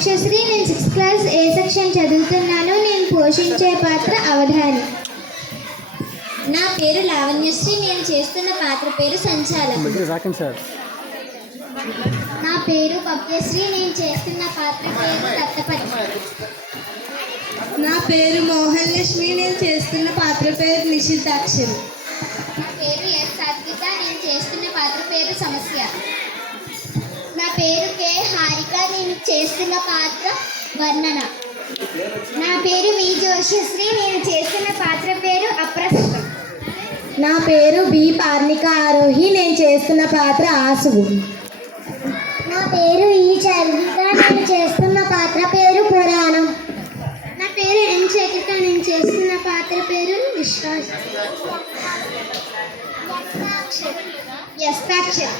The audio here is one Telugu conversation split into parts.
మోక్షశ్రీ. నేను 6th క్లాస్ ఏ సెక్షన్ చదువుతున్నాను. నేను పోషించే పాత్ర అవధాని. నా పేరు లావణ్యశ్రీ. నేను చేస్తున్న పాత్ర పేరు సంచాలకుడు. నా పేరు భవ్యశ్రీ. నేను చేస్తున్న పాత్ర పేరు దత్తపతి. నా పేరు మోహన్ లక్ష్మి. నేను చేస్తున్న పాత్ర పేరు నిషిద్ధాక్షరి. నా పేరు ఎస్ సాత్విక. నేను చేస్తున్న పాత్ర పేరు సమస్య. నా పేరు కే హారిక. నేను చేస్తున్న పాత్ర వర్ణన. నా పేరు వి జోషశ్రీ. నేను చేస్తున్న పాత్ర పేరు అప్రస్తుతం. నా పేరు బి పార్నిక ఆరోహి. నేను చేస్తున్న పాత్ర ఆసువు. నా పేరు ఈ చర్విక. నేను చేస్తున్న పాత్ర పేరు పురాణం. నా పేరు ఎం చక్రిక. నేను చేస్తున్న పాత్ర పేరు యస్తాక్షరి.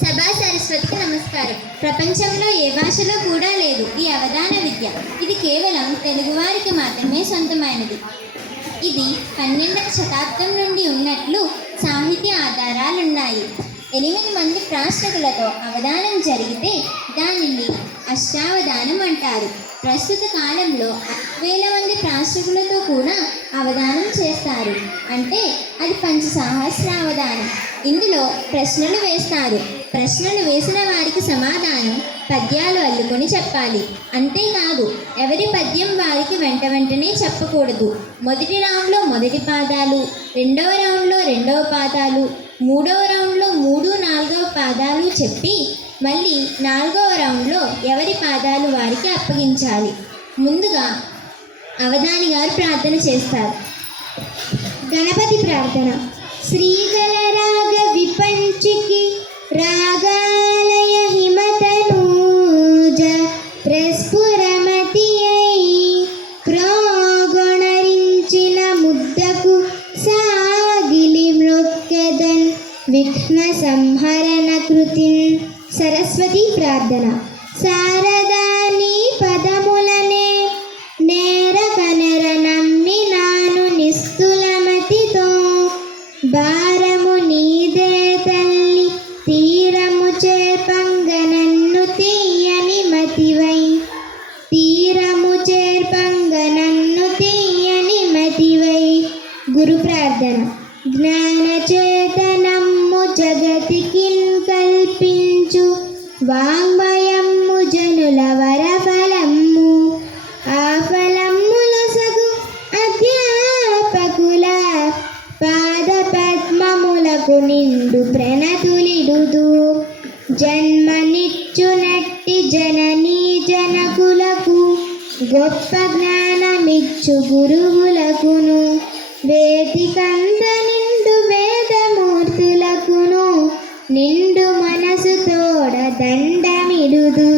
సభా సరస్వతికి నమస్కారం. ప్రపంచంలో ఏ భాషలో కూడా లేదు ఈ అవధాన విద్య. ఇది కేవలం తెలుగువారికి మాత్రమే సొంతమైనది. ఇది 12వ శతాబ్దం నుండి ఉన్నట్లు సాహిత్య ఆధారాలున్నాయి. 8 మంది ప్రాశ్రకులతో అవధానం జరిగితే దానిని అష్టావధానం అంటారు. ప్రస్తుత కాలంలో 1000 మంది ప్రాశ్రకులతో కూడా అవధానం చేస్తారు. అంటే అది పంచసహస్రావధానం. ఇందులో ప్రశ్నలు వేస్తారు. ప్రశ్నలు వేసిన వారికి సమాధానం పద్యాలు అల్లుకొని చెప్పాలి. అంతేకాదు ఎవరి పద్యం వారికి వెంటనే చెప్పకూడదు. మొదటి రౌండ్లో మొదటి పాదాలు, రెండవ రౌండ్లో రెండవ పాదాలు, మూడవ రౌండ్లో 3, 4వ పాదాలు చెప్పి మళ్ళీ 4వ రౌండ్లో ఎవరి పాదాలు వారికి అప్పగించాలి. ముందుగా అవధాని గారు ప్రార్థన చేస్తారు. గణపతి ప్రార్థన. శ్రీగలరాగ విపంచికి రాగాలయ హిమతనూజ ప్రస్ఫురమతి అయి ప్రోగొణరించిన ముద్దకు సాగిలి మృక్కెదన్ విఘ్న సంహరణ కృతిన్. సరస్వతి ప్రార్థన. శారదాని పదములనే నేరకనెర నమ్మి నాను నిస్తులమతితో భారము నీదే తల్లి తీరము చేర్పంగ నన్ను తీయని మతివై. తీరము చేర్పంగ నన్ను తీయని మతివై. గురు ప్రార్థన. జ్ఞాన చేతనమ్ము జగతికిన్ కల్పించు వాంగ్మయమ్ము జనుల వరఫలమ్ము. ఆ ఫలమ్ముల సగు అధ్యాపకుల పాద పద్మములకు నిండు ప్రణతులిడుదు. జన్మనిచ్చునట్టి జననీ జనకులకు గొప్ప జ్ఞానమిచ్చు గురువులకును వేదికంత నిండు వేదమూర్తులకును నిండు మనసు తోడ దండమిడుదు.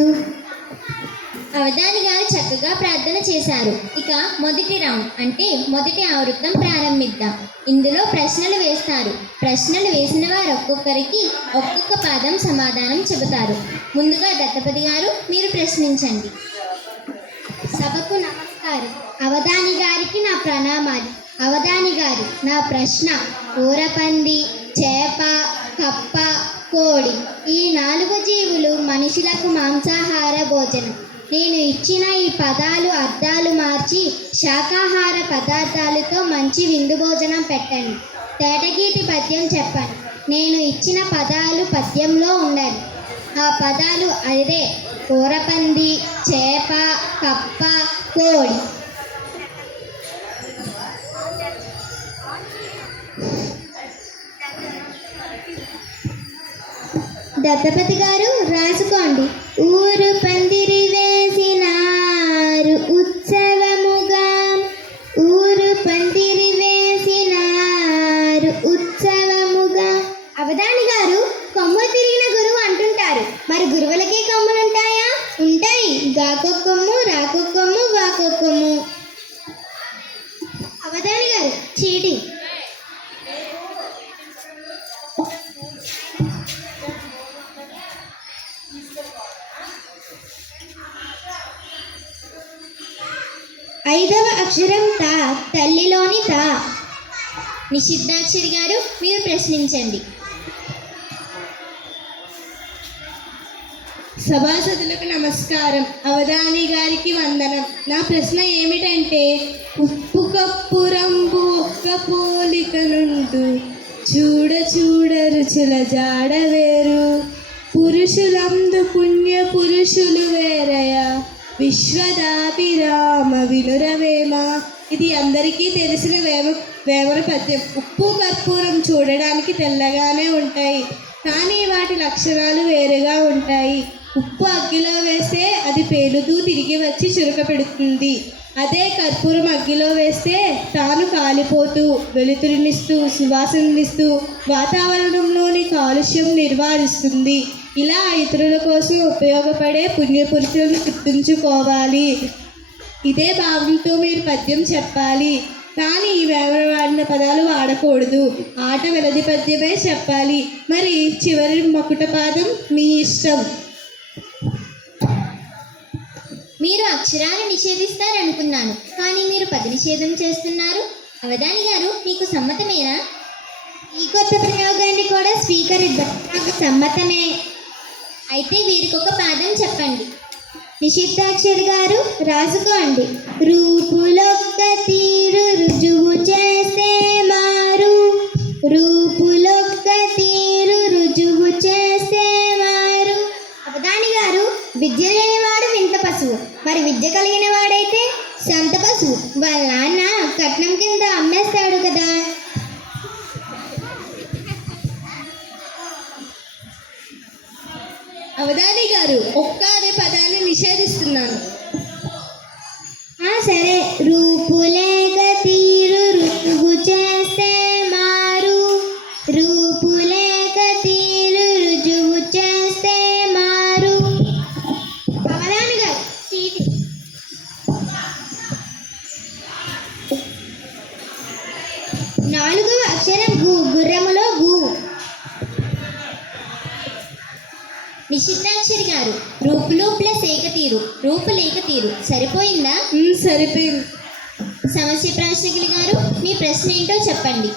అవధాని గారు చక్కగా ప్రార్థన చేశారు. ఇక మొదటి రౌండ్ అంటే మొదటి ఆవృత్తం ప్రారంభిద్దాం. ఇందులో ప్రశ్నలు వేస్తారు. ప్రశ్నలు వేసిన వారు ఒక్కొక్కరికి ఒక్కొక్క పాదం సమాధానం చెబుతారు. ముందుగా దత్తపతి గారు మీరు ప్రశ్నించండి. సభకు నమస్కారం. అవధాని గారికి నా ప్రణామాలు. అవధాని గారు, నా ప్రశ్న ఊరపంది, చేప, కప్ప, కోడి ఈ 4 జీవులు మనుషులకు మాంసాహార భోజనం. నేను ఇచ్చిన ఈ పదాలు అర్థాలు మార్చి శాకాహార పదార్థాలతో మంచి విందు భోజనం పెట్టండి. తేటగీతి పద్యం చెప్పండి. నేను ఇచ్చిన పదాలు పద్యంలో ఉండాలి. ఆ పదాలు అదే ఊరపంది, చేప, కప్ప, కోడి. దత్తపతి గారు రాసుకోండి. ఊరు పందిరి వేసినారు ఉత్సవముగా. ఊరు పందిరి వేసినారు ఉత్సవముగా. అవధాని గారు, కొమ్ము తిరిగిన గురువు అంటుంటారు. మరి గురువులకే కొమ్ములుంటాయా? ఉంటాయి. గాకొక్కొమ్ము, రాకొక్కొమ్ము, వాకొక్కొమ్ము. అవధాని గారు చీటి. ఐదవ అక్షరం తా, తల్లిలోని తా. నిషిద్ధాక్షరి గారు మీరు ప్రశ్నించండి. సభాసదులకు నమస్కారం. అవధాని గారికి వందనం. నా ప్రశ్న ఏమిటంటే, ఉప్పు కప్పు రంబు ఒక్క పోలిక నుండు చూడ చూడ రుచుల జాడ వేరు, పురుషులందు పుణ్య పురుషులు వేరయ, విశ్వదాభిరామ వినురవేమ. ఇది అందరికీ తెలిసిన వేమన పద్యం. ఉప్పు కర్పూరం చూడడానికి తెల్లగానే ఉంటాయి, కానీ వాటి లక్షణాలు వేరుగా ఉంటాయి. ఉప్పు అగ్గిలో వేస్తే అది పేలుతూ తిరిగి వచ్చి చురక పెడుతుంది. అదే కర్పూరం అగ్గిలో వేస్తే తాను కాలిపోతూ వెలుతురునిస్తూ సువాసననిస్తూ వాతావరణంలోని కాలుష్యం నిర్వహిస్తుంది. ఇలా ఇతరుల కోసం ఉపయోగపడే పుణ్యపురుషులను గుర్తుంచుకోవాలి. ఇదే భావంతో మీరు పద్యం చెప్పాలి, కానీ ఈ వాడిన పదాలు వాడకూడదు. ఆట వెలది పద్యమే చెప్పాలి. మరి చివరి మకుట పాదం మీ ఇష్టం. మీరు అక్షరాలు నిషేధిస్తారనుకున్నాను, కానీ మీరు పద నిషేధం చేస్తున్నారు. అవధాని గారు, మీకు సమ్మతమేనా? ఈ కొత్త ప్రయోగాన్ని కూడా స్వీకరిద్దాం. నాకు సమ్మతమే. అయితే వీరికొక పాదం చెప్పండి. నిషిద్ధాక్షరి గారు రాసుకోండి. రూపులొక్క తీరు రుజువు చేస్తే మారు, రూపులొక్క తీరు రుజువు చేస్తే మారు. అవధాని గారు, విద్య లేనివాడు వింత పశువు, మరి విద్య కలిగిన వాడైతే సంత పశువు. వాళ్ళ నాన్న కట్నం కింద అమ్మేస్తాడు కదా. అవధాని గారు, ఒక్క అనే పదాన్ని నిషేధిస్తున్నాను. సరే. రూపులేక తీరు రుజువు చేస్తే మారు, రూపులేక తీరు రుజువు చేస్తే మారు. అవధాని గారు, చీటి. నాలుగవ అక్షరం గు, గుర్రములో గు. నిషిద్ధాక్షరి గారు, రూపులు ప్లస్ ఏకతీరు, రూపులేక తీరు సరిపోయిందా? సరిపోయింది. సమస్య ప్రాశ్నికులు గారు, మీ ప్రశ్న ఏంటో చెప్పండి.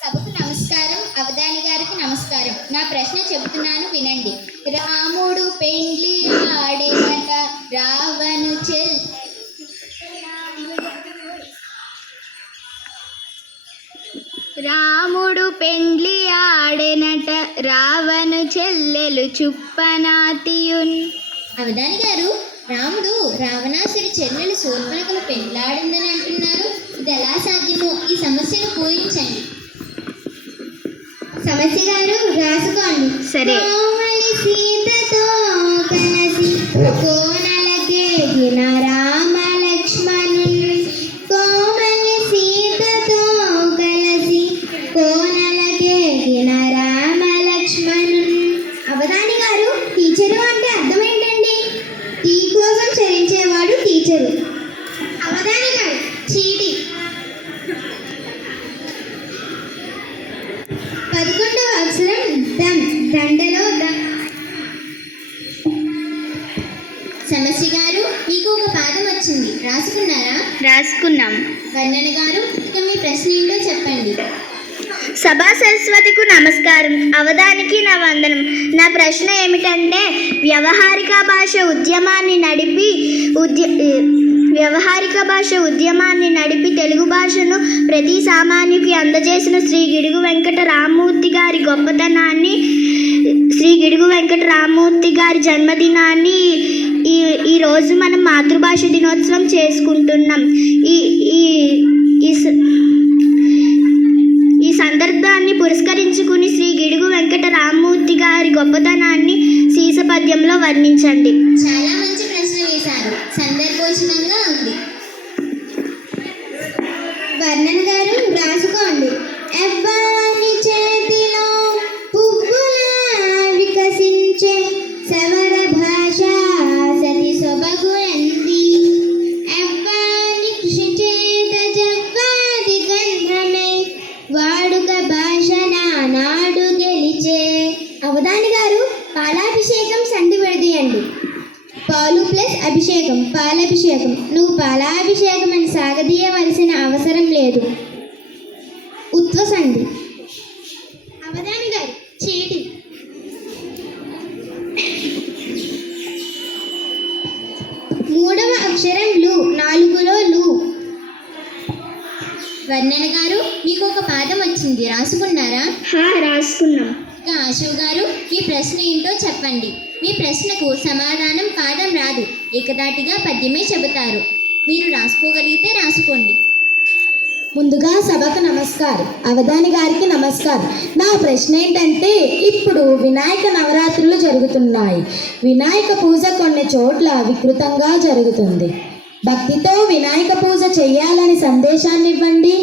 సభకు నమస్కారం. అవధాని గారికి నమస్కారం. నా ప్రశ్న చెబుతున్నాను, వినండి. రాముడు పెండ్లి ఆడేనట రావణు రాముడు పెండ్లి ఆడెనట రావణు చెల్లెలు చుప్పనాతియున్. అవధాని గారు, రాముడు రావణాసుడి చెల్లెలు శూర్పణఖను పెండ్లాడిందని అంటున్నారు. ఇది ఎలా సాధ్యమో ఈ సమస్యను పూరించండి. సమస్య గారు రాసుకోండి. సరే. కోమలి సీతతో కలిసి కోనలకేగిన రామ లక్ష్మణుని, కోమలి సీతతో కలిసి కోనలకేగిన రామ లక్ష్మణుని. అవధాని గారు, టీచరు అంటే అర్థం ఏంటండి? టీ కోసం చరించేవాడు టీచరు. అవధాని గారు, చీటి. 11వ అక్షరం దమ్, దండలో దమ్. సమస్య గారు, మీకు ఒక పాదం వచ్చింది, రాసుకున్నారా? రాసుకున్నాం. వర్ణన గారు, ఇక మీ ప్రశ్న ఏంటో చెప్పండి. సభా సరస్వతికు నమస్కారం. అవధానికి నా వందనం. నా ప్రశ్న ఏమిటంటే, వ్యవహారిక భాష ఉద్యమాన్ని నడిపి తెలుగు భాషను ప్రతి సామాన్యుకి అందజేసిన శ్రీ గిడుగు వెంకట రామమూర్తి గారి గొప్పతనాన్ని, శ్రీ గిడుగు వెంకట రామమూర్తి గారి జన్మదినాన్ని ఈరోజు మనం మాతృభాష దినోత్సవం చేసుకుంటున్నాం. ఈ సందర్భాన్ని పురస్కరించుకుని శ్రీ గిడుగు వెంకట రామమూర్తి గారి గొప్పతనాన్ని సీస పద్యంలో వర్ణించండి. చాలా మంచి ప్రశ్న వేశారు, సందర్భోచితంగా ఉంది. వర్ణన గారు రాసుకోండి. ఎవ్వాని చేతిలో పువ్వులా వికసించే సవర భాష సతి సొబగునంది, ఎవ్వాని కృషి చేత జవ్వాది గంధమై వాడుక భాష నాడు గెలిచే. అవధాని గారు, పాలాభిషేకం సంధి విడదీయండి. పాలు ప్లస్ అభిషేకం, పాలాభిషేకం. నువ్వు పాలాభిషేకం అని సాగదీయవలసిన అవసరం లేదు. ఉత్వ సంధి. అవధాని గారు, చీటి. అక్షరం లు, 4లో లు. వర్ణన గారు, మీకు ఒక పాదం వచ్చింది, రాసుకున్నారా? రాసుకున్నాం. ఇంకా ఆశు గారు, మీ ప్రశ్న ఏంటో చెప్పండి. మీ ప్రశ్నకు సమాధానం పాదం రాదు, ఏకదాటిగా పద్యమే చెబుతారు. మీరు రాసుకోగలిగితే రాసుకోండి. ముందుగా సభకు నమస్కారం, అవధాని గారికి నమస్కారం. నా ప్రశ్న ఏంటంటే, ఇప్పుడు వినాయక నవరాత్రులు జరుగుతున్నాయి. వినాయక పూజ కొన్ని చోట్ల వికృతంగా జరుగుతుంది. భక్తితో వినాయక పూజ చేయాలని సందేశాన్ని ఇవ్వండి.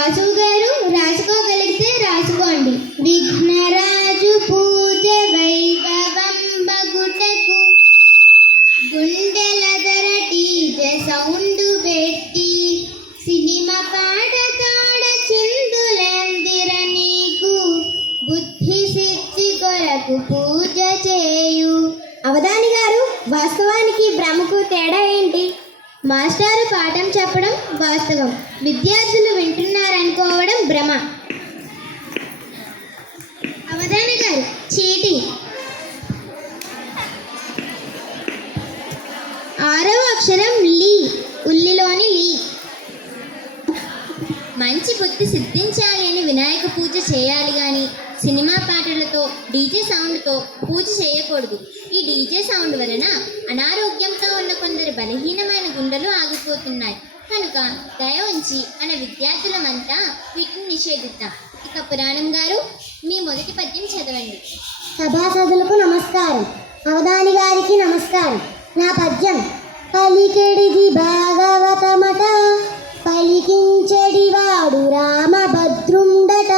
ఆశు గారు, రాసుకోగలిగితే రాసుకోండి. విఘ్నరాజు పూజ వైభవం బగుటకు గుండెలదర డీజే సౌండ్ పెట్టి సినిమా పాటతోడ చిందులందిర నీకు బుద్ధి సిద్ధి కొరకు పూజ చేయు. అవధాని గారు, వాస్తవానికి భ్రమకు తేడా ఏంటి? మాస్టారు పాఠం చెప్పడం వాస్తవం, విద్యార్థులు వింటున్నారనుకోవడం భ్రమ. అవధాని గారు, చీటీ. 6వ అక్షరం లీ, ఉల్లిలోని లీ. మంచి బుద్ధి సిద్ధించాలి అని వినాయక పూజ చేయాలి కానీ సినిమా పాటలతో డీజే సౌండ్తో పూజ చేయకూడదు. ఈ డీజే సౌండ్ వలన అనారోగ్యంతో ఉన్న కొందరు బలహీనమైన గుండెలు ఆగిపోతున్నాయి. కనుక దయ ఉంచి మన విద్యార్థులమంతా వీటిని నిషేధిద్దాం. ఇక పురాణం గారు, మీ మొదటి పద్యం చదవండి. సభాసదులకు నమస్కారం, అవధాని గారికి నమస్కారం. నా పద్యం: పలికెడిది భాగవతమట, పలికించెడివాడు రామభద్రుండట,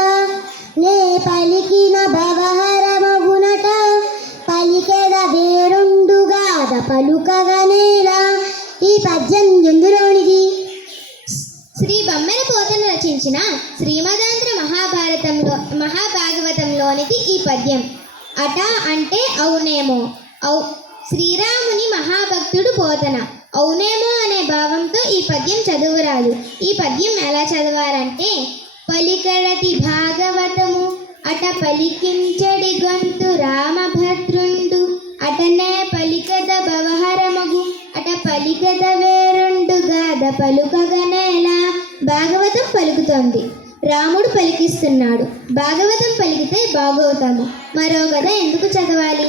నే పలికిన భవహరమగునట, పలికెద వేరుండుగాద పలుకగనేలా. ఈ పద్యం ఎందులోనిది? శ్రీ బొమ్మెర పోతన రచించిన శ్రీమదాంధ్ర మహాభాగవతంలోనిది ఈ పద్యం. అట అంటే అవునేమో. శ్రీరాముని మహాభక్తుడు పోతన. అవునేమో అనే భావంతో ఈ పద్యం చదువురాదు. ఈ పద్యం ఎలా చదవాలంటే, పలికడతి భాగవతము అట పలికించడి గొంతు రామభద్రుండు, అటనే పలికద భవహరమగు, అట పలికద వేరుండు గాద పలుకగనేలా. భాగవతం పలుకుతోంది, రాముడు పలికిస్తున్నాడు. భాగవతం పలికితే బాగవుతాము. మరో కథ ఎందుకు చదవాలి?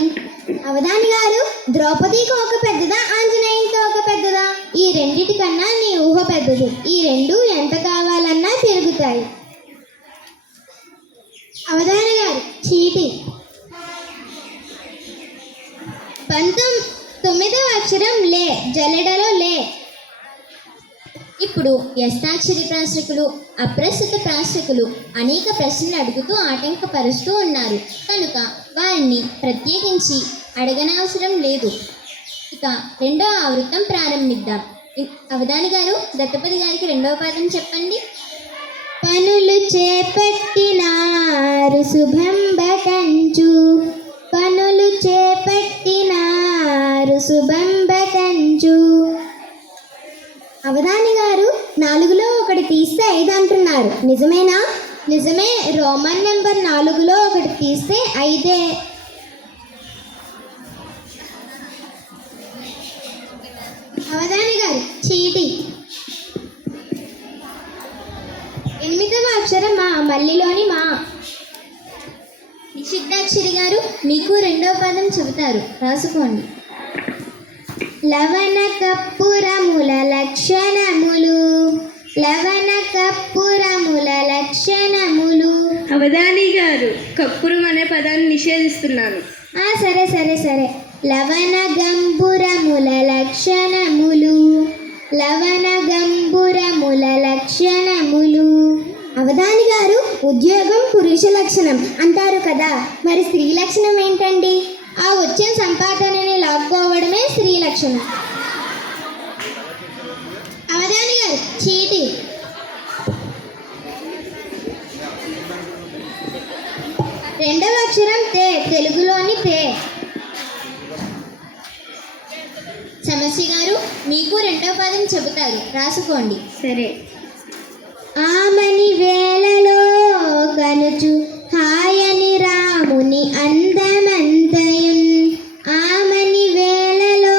అవధాని గారు, ద్రౌపదికి ఒక పెద్దదా, ఆంజనేయునితో ఒక పెద్దదా? ఈ రెండిటికన్నా నీ ఊహ పెద్దది. ఈ రెండు ఎంత కావాలన్నా తిరుగుతాయి. అవధాని గారు, చీటీ. 9వ అక్షరం లే, జల్లెడలో లే. ఇప్పుడు వ్యస్తాక్షరి ప్రాశ్రకులు, అప్రస్తుత ప్రాశ్రకులు అనేక ప్రశ్నలు అడుగుతూ ఆటంకపరుస్తూ ఉన్నారు. కనుక వారిని ప్రత్యేకించి అడగనవసరం లేదు. ఇక 2వ ఆవృత్తం ప్రారంభిద్దాం. అవధాని గారు, దత్తపతి గారికి 2వ పాదం చెప్పండి. పనులు చేపట్టినారు శుభంబటంచు, పనులు చేపట్టినారు శుభంబటంచు. అవధాని గారు, 4లో 1 తీస్తే 5 అంటున్నారు, నిజమేనా? నిజమే. రోమన్ నెంబర్ 4లో 1 తీస్తే 5. అవధాని గారు, చీటీ. 8వ అక్షరం మా, మల్లిలోని మా. నిషిద్ధాక్షరి గారు, మీకు 2వ పాదం చెబుతారు, రాసుకోండి. లవణ కప్పురముల లక్షణములు, లవణ కప్పురముల లక్షణములు. అవధాని గారు, కప్పురం అనే పదాన్ని నిషేధిస్తున్నాను. సరే సరే సరే. లవణ గంబురముల లక్షణములు, లవణ గంబురముల లక్షణములు. అవధాని గారు, ఉద్యోగం పురుష లక్షణం అంటారు కదా, మరి స్త్రీ లక్షణం ఏంటండి? ఆ వచ్చిన సంపాదనని లాక్కోవడమే స్త్రీ లక్షణం. అవధాని గారు, చీటీ. 2వ అక్షరం తే, తెలుగులోని తే. సమస్య గారు, మీకు 2వ పాదం చెబుతారు, రాసుకోండి. సరే. ఆమని వేళలో కనుచు హాయని రాముని అందమంతయున్, ఆమని వేళలో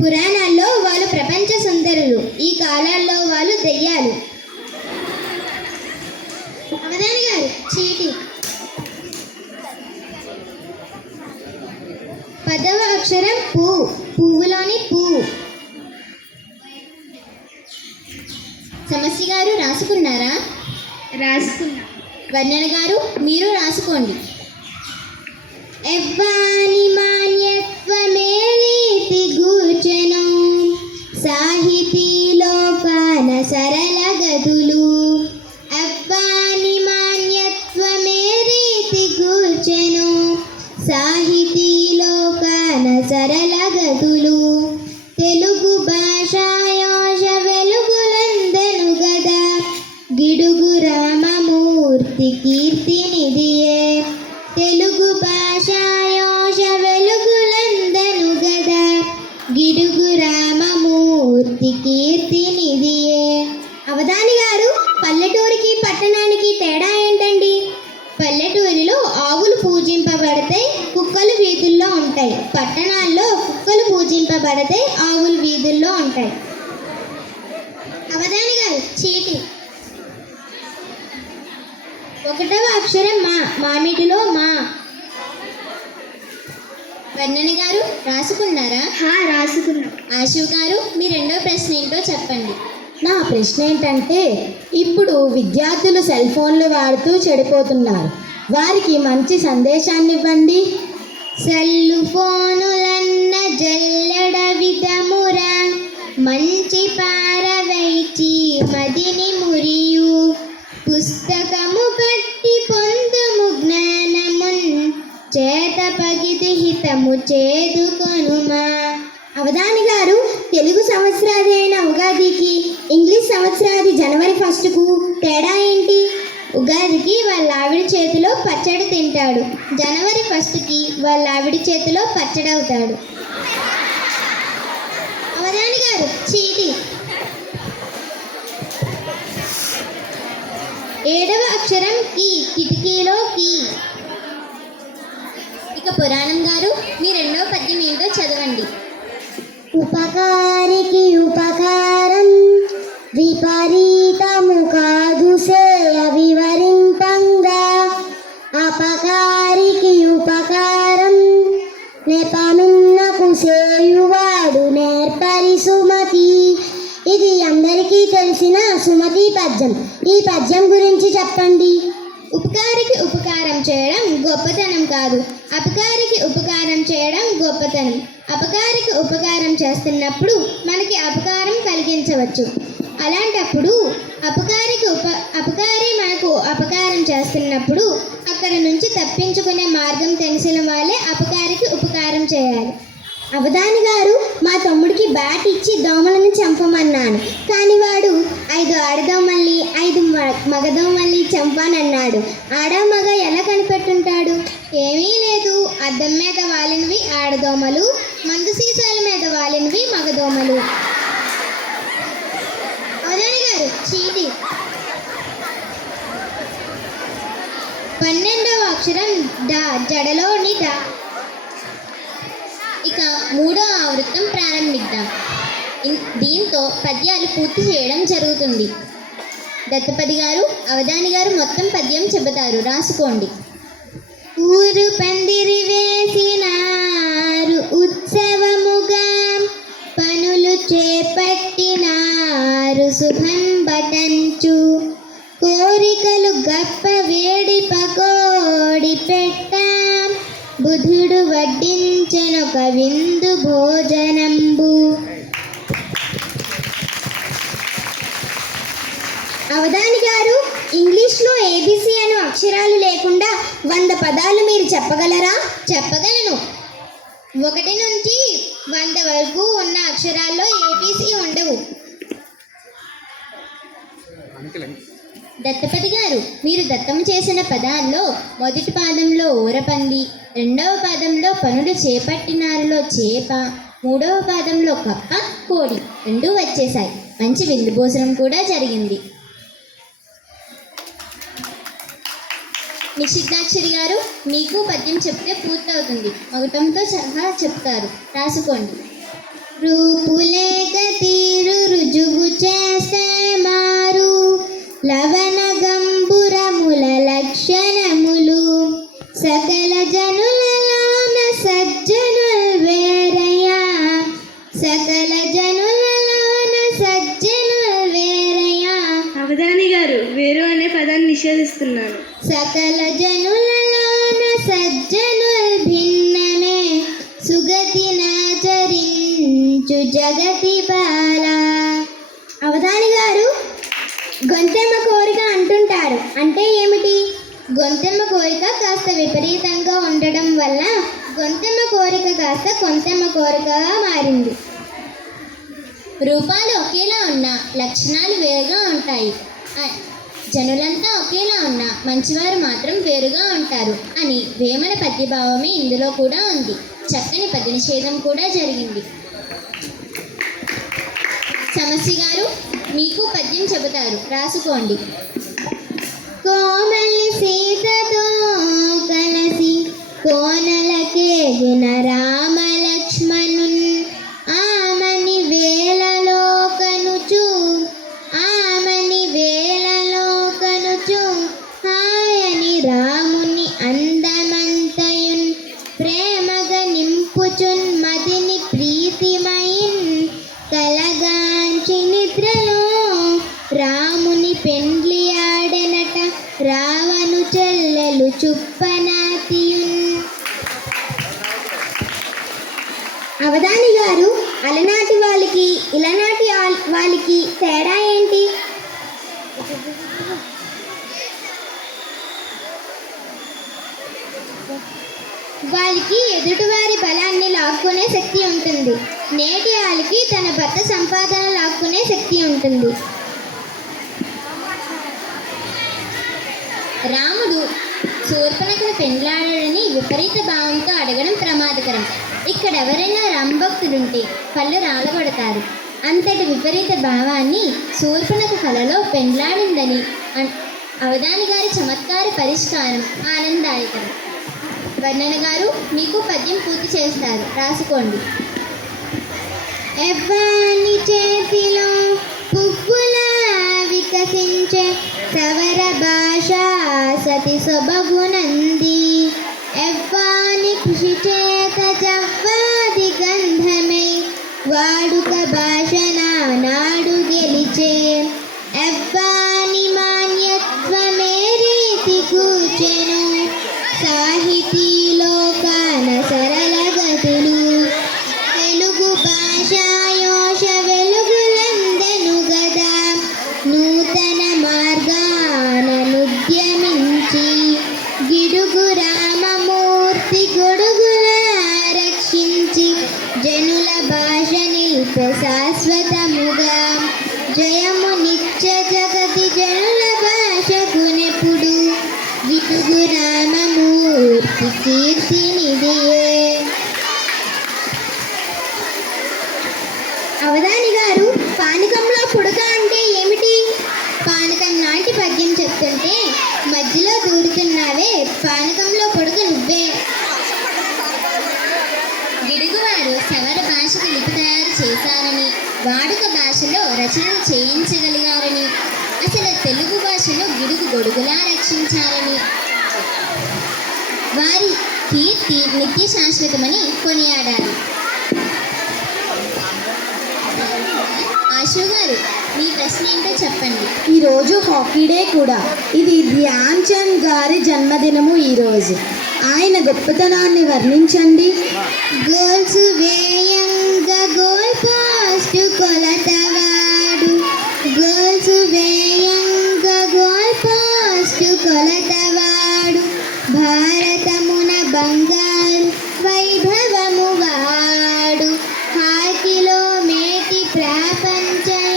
పురాణాల్లో వాళ్ళు ప్రపంచ సుందరులు, ఈ కాలాల్లో వాళ్ళు దెయ్యాలు. అవధాని గారు చీటి. 10వ అక్షరం పు, పువ్వులోని పువ్వు. సమస్య గారు రాసుకున్నారా? రాసుకున్నా. వర్ణన గారు మీరు రాసుకోండి. ఎవ్వాని మాన్యత్వమే రీతి గూర్చెను, సాహితీలోకాన సరళ గదులు. ఎవ్వాని మాన్యత్వమే రీతి గూర్చెను, సాహితీలోకాన సరళ గదులు. తెలుగు భాషాయోష వెలుగులందెను గదా, గిడుగు రామమూర్తి కీర్తినిదియే. తెలుగు భాషాయోష వెలుగులందెను గదా, గిడుగు రామమూర్తి కీర్తినిదియే. అవధాని గారు పల్లెటూరికి పట్టణానికి తేడా ఏంటండి? పల్లెటూరిలో ఆవులు పూజింపబడతాయి, కుక్కలు వీధుల్లో ఉంటాయి. పట్టణాల్లో కుక్కలు పూజింపబడతాయి, ఆవులు వీధుల్లో ఉంటాయి. అవధాని గారు చీటి. 1వ అక్షరం మా, మామిడిలో మా. వర్ణన గారు రాసుకున్నారా? రాసుకున్నా. ఆశు గారు మీ రెండో ప్రశ్న ఏంటో చెప్పండి. నా ప్రశ్న ఏంటంటే, ఇప్పుడు విద్యార్థులు సెల్ ఫోన్లు వాడుతూ చెడిపోతున్నారు. వారికి మంచి సందేశాన్ని ఇవ్వండి. సెల్లు ఫోనులన్న జల్లెడ విధమురా, మంచి పారవైచి మదిని మురియు. పుస్తకము పట్టి పొందుము జ్ఞానమున్, చేత పగిది హితము చేదుకొనుమా. అవధాని గారు తెలుగు సంవత్సరాది అయిన ఉగాదికి ఇంగ్లీష్ సంవత్సరాది జనవరి 1కు తేడా ఏంటి? ఉగాదికి వాళ్ళ ఆవిడ చేతిలో పచ్చడి తింటాడు, జనవరి 1కి వాళ్ళ ఆవిడ చేతిలో పచ్చడి అవుతాడు. అవధాని గారు చీటి. 7వ అక్షరం కి, కిటికీలో కి. ఇక పురాణం గారు మీ రెండవ పద్యం ఏంటో చదవండి. ఉపకారికి ఉపకారం విపరీతము కాదు సేయ వివరింపంగా, అపకారికి ఉపకారం నెపమిన్నకు సేయువాడు నేర్పరి సుమతి. ఇది అందరికీ తెలిసిన సుమతి పద్యం. ఈ పద్యం గురించి చెప్పండి. ఉపకారికి ఉపకారం చేయడం గొప్పతనం కాదు, అపకారికి ఉపకారం చేయడం గొప్పతనం. అపకారికి ఉపకారం చేస్తున్నప్పుడు మనకి అపకారం కలిగించవచ్చు. అలాంటప్పుడు అపకారి మనకు అపకారం చేస్తున్నప్పుడు అక్కడ నుంచి తప్పించుకునే మార్గం తెలిసిన వాళ్ళే అపకారికి ఉపకారం చేయాలి. అవధాని గారు మా తమ్ముడికి బ్యాట్ ఇచ్చి దోమలను చంపమన్నాను, కానీ వాడు 5 ఆడదోమల్ని 5 మగదోమల్ని చంపానన్నాడు. ఆడ మగ ఎలా కనిపెట్టుంటాడు? ఏమీ లేదు, అద్దం మీద వాలినవి ఆడదోమలు, మందు సీసాల మీద వాలినవి మగదోమలు. అవధాని గారు చీటి. 12వ అక్షరం డా, జడలోని డా. ఇక 3వ ఆవృత్తం ప్రారంభిద్దాం. దీంతో పద్యాలు పూర్తి చేయడం జరుగుతుంది. దత్తపతి గారు అవధాని గారు మొత్తం పద్యం చెబుతారు, రాసుకోండి. ఊరు పందిరి వేసినారు ఉత్సవముగా, పనులు చేపట్టినారు శుభం బటంచు. కోరికలు గప్ప వేడి పకోడి పెట్టాం, బుధుడు వడ్డించెనొక విందు భోజనంబు. అవధాని గారు ఇంగ్లీష్లో ఏబిసి అను అక్షరాలు లేకుండా 100 పదాలు మీరు చెప్పగలరా? చెప్పగలను. 1 నుంచి 100 వరకు ఉన్న అక్షరాల్లో ఏబిసి ఉండవు. దత్తపతి గారు మీరు దత్తం చేసిన పదాల్లో మొదటి పాదంలో ఊరపంది, రెండవ పాదంలో పనులు చేపట్టినారులో చేప, మూడవ పాదంలో కప్ప, కోడి 2 వచ్చేశాయి. మంచి విందు భోజనం కూడా జరిగింది. నిషిద్ధాక్షరి గారు మీకు పద్యం చెప్తే పూర్తవుతుంది. మగుటంతో సహా చెప్తారు, రాసుకోండి. రూపులేక తీరు రుజువు చేస్తే మారు లవణ గంబురముల లక్షణములు సకల జనులలోన సజ్జనుల్ వేరయ్యా సకల జనులలోన సజ్జనుల్ వేరయ్యా. అవధాని గారు వేరు అనే పదాన్ని నిషేధిస్తున్నాను. సకల జనులలోన సజ్జనుల్ భిన్నమే సుగతి నాచరించు జగతి బాల. అవధాని గారు గొంతెమ్మ కోరిక అంటుంటారు, అంటే ఏమిటి? గొంతెమ్మ కోరిక కాస్త విపరీతంగా ఉండడం వల్ల గొంతెమ్మ కోరిక కాస్త కొంతెమ్మ కోరికగా మారింది. రూపాలు ఒకేలా ఉన్నా లక్షణాలు వేరుగా ఉంటాయి. జనులంతా ఒకేలా ఉన్నా మంచివారు మాత్రం వేరుగా ఉంటారు అని వేమన పద్యభావమే ఇందులో కూడా ఉంది. చక్కని పద్య నిషేధం కూడా జరిగింది. సమస్య గారు మీకు పద్యం చెబుతారు, రాసుకోండి. కోమలి సీతతో కలసి కోనలకేగిన రామ లక్ష్మణున్ ఆమని వేలలో కనుచు హాయని రాముని అందమంతయున్ ప్రేమగా నింపుచున్ మదిని ప్రీతిమయిన్ కలగాంచి నిద్రలో రాముని పెండ్లి ఆడెనట రావణు చెల్లెలు చుప్పనాతియున్. అవధాని గారు అలనాటి వాళ్ళకి ఇలనాటి వాళ్ళకి తేడా ఏంటి? వాళ్ళకి ఎదుటివారి బలాన్ని లాక్కునే శక్తి ఉంటుంది. నేటి వాళ్ళకి తన భర్త సంపాదన లాక్కునే శక్తి ఉంటుంది. రాముడు శూర్పణఖను పెండ్లాడని విపరీత భావంతో అడగడం ప్రమాదకరం. ఇక్కడ ఎవరైనా రామభక్తులుంటే పళ్ళు రాలగొడతారు. అంతటి విపరీత భావాన్ని శూర్పణఖ కలలో పెండ్లాడిందని అవధాని గారి చమత్కార పరిష్కారం ఆనందదాయకం. వర్ణన గారు మీకు పద్యం పూర్తి చేస్తారు, రాసుకోండి. ఎవ్వాని చేతిలో పువ్వులా వికసించే సవర భాష సతి సొబగునంది ఎవ్వాని కృషి చేత జవ్వాది గంధమే వాడుక భాషణ నాడు గెలిచే ఎవ్వాని మాన్యత్వమే రీతి కూచెను సాహితీలోకాన సరళ గతులు తెలుగు భాషాయోష వెలుగులందెను గదా నూతన మార్గాననుద్యమించి గిడుగు రామమూర్తి గొడుగుల రక్షించి జనుల భాష నిల్పె శాశ్వతముగా జయము నిత్య జగతి జనుల భాషకునెప్పుడు గిడుగు రామమూర్తి కీర్తి నిధియే. అవధాని గారు పానకంలో పుడక అంటే ఏమిటి? పానకం నాటి పద్యం చెప్తుంటే మధ్యలో దూరుతున్నావే, పానకంలో పొడుక నువ్వే. గిడుగువారు సవర భాషకు లిపి తయారు చేశారని వాడుక భాషలో రచనలు చేయించగలిగారని అసలు తెలుగు భాషలో గిడుగు గొడుగులా రక్షించారని వారి కీర్తి నిత్య శాశ్వతమని కొనియాడారు. ఆశు గారు మీ ప్రశ్న ఏంటో చెప్పండి. ఈరోజు హాకీ డే కూడా. ఇది ధ్యాన్ చంద్ గారి జన్మదినము ఈరోజు. ఆయన గొప్పతనాన్ని వర్ణించండి. గోల్స్ వేయంగా గోల్ పోస్ట్ కొలతవాడు గోల్స్ వేయంగా గోల్ పోస్ట్ కొలతవాడు భారతమున బంగారు వైభవము వాడు హాకీలో మేటి ప్రపంచయాటగాడు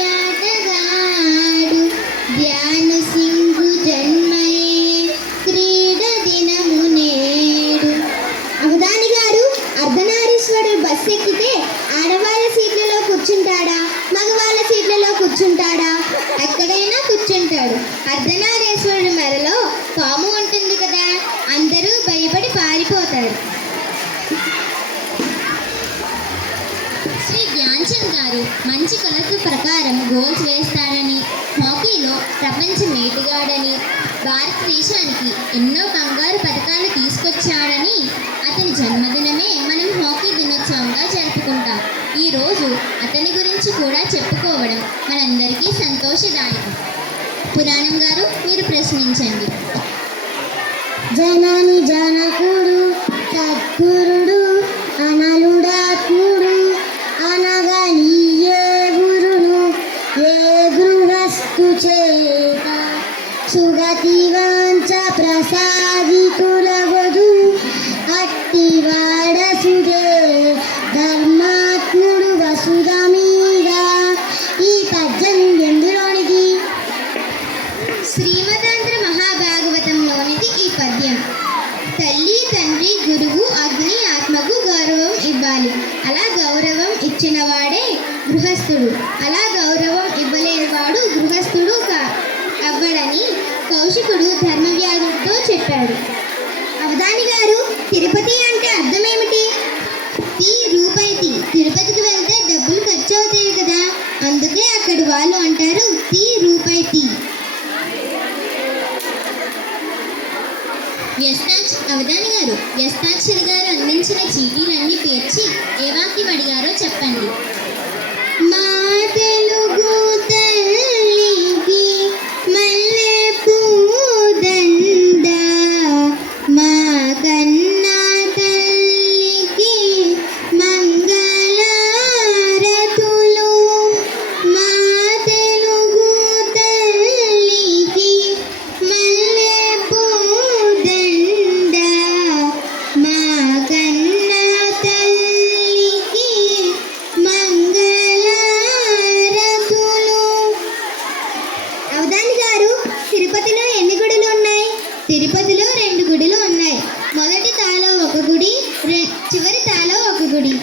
ధ్యాను సింగు జన్మయే క్రీడ దినము నేడు. అవధాని గారు అర్ధనారీశ్వరుడు బస్సు ఎక్కితే ఆడవాళ్ళ సీట్లలో కూర్చుంటాడా, మగవాళ్ళ సీట్లలో కూర్చుంటాడా? ఎక్కడైనా కూర్చుంటాడు. అర్ధనారీశ్వరుడి మెడలో పాము ఉంటుంది కదా, అందరూ భయపడి పారిపోతారు. శ్రీ జ్ఞాన శ్రీకాంత్ గారు మంచి కొలతల ప్రకారం గోల్స్ వేస్తాడని, హాకీలో ప్రపంచ మేటిగాడని, భారతదేశానికి ఎన్నో బంగారు పథకాలు తీసుకొచ్చాడని అతని జన్మదినమే మనం హాకీ దినోత్సవంగా జరుపుకుంటాం. ఈరోజు అతని గురించి కూడా చెప్పుకోవడం మనందరికీ సంతోషదాయకం. పురాణం గారు, మీరు ప్రశ్నించండి. జనని జనకుడు సద్గురుడు అనలుడాత్ముడు అనగనియే గురును ఏ గృహస్థు చేత సుగతి వాంఛ ప్రసాదితులగదు అట్టివాడ సుదే ధర్మాత్ముడు వసుధ మీద. ఈ పద్యం ఎందులోనిది? శ్రీమదాంధ్ర మహాభాగవతంలోనిది ఈ పద్యం. తల్లి, తండ్రి, గురువు, అగ్ని, ఆత్మకు గౌరవం ఇవ్వాలి. అలా గౌరవం ఇచ్చిన వాడే గృహస్థుడు. అలా గౌరవం ఇవ్వలేని వాడు గృహస్థుడు అవ్వడని కౌశికుడు ధర్మవ్యాధుడితో చెప్పాడు. అవధాని గారు, తిరుపతి అంటే అర్థం ఏమిటి? రూపాయి. తిరుపతికి వెళ్తే డబ్బులు ఖర్చు అవుతాయి కదా, అందుకే అక్కడి వాళ్ళు అంటారు రూపాయి. అవధాని గారు, వ్యస్తాక్షరి గారు అందించిన చీటీలన్నీ పేర్చి ఏ వాక్యం అడిగారో చెప్పండి. మా తెలుగు తల్లికి మల్లె పూదండ, మా కన్నా తల్లికి మంగళారతులు. మా తెలుగు తల్లికి మల్లె పూదండ, మా కన్నా తల్లికి మంగళారతులు. అవధాని గారు, తిరుపతిలో ఎన్ని గుడులు ఉన్నాయి? తిరుపతిలో 2 గుడులు ఉన్నాయి. మొదటి తాలో ఒక గుడి, చివరి తాలో ఒక గుడి.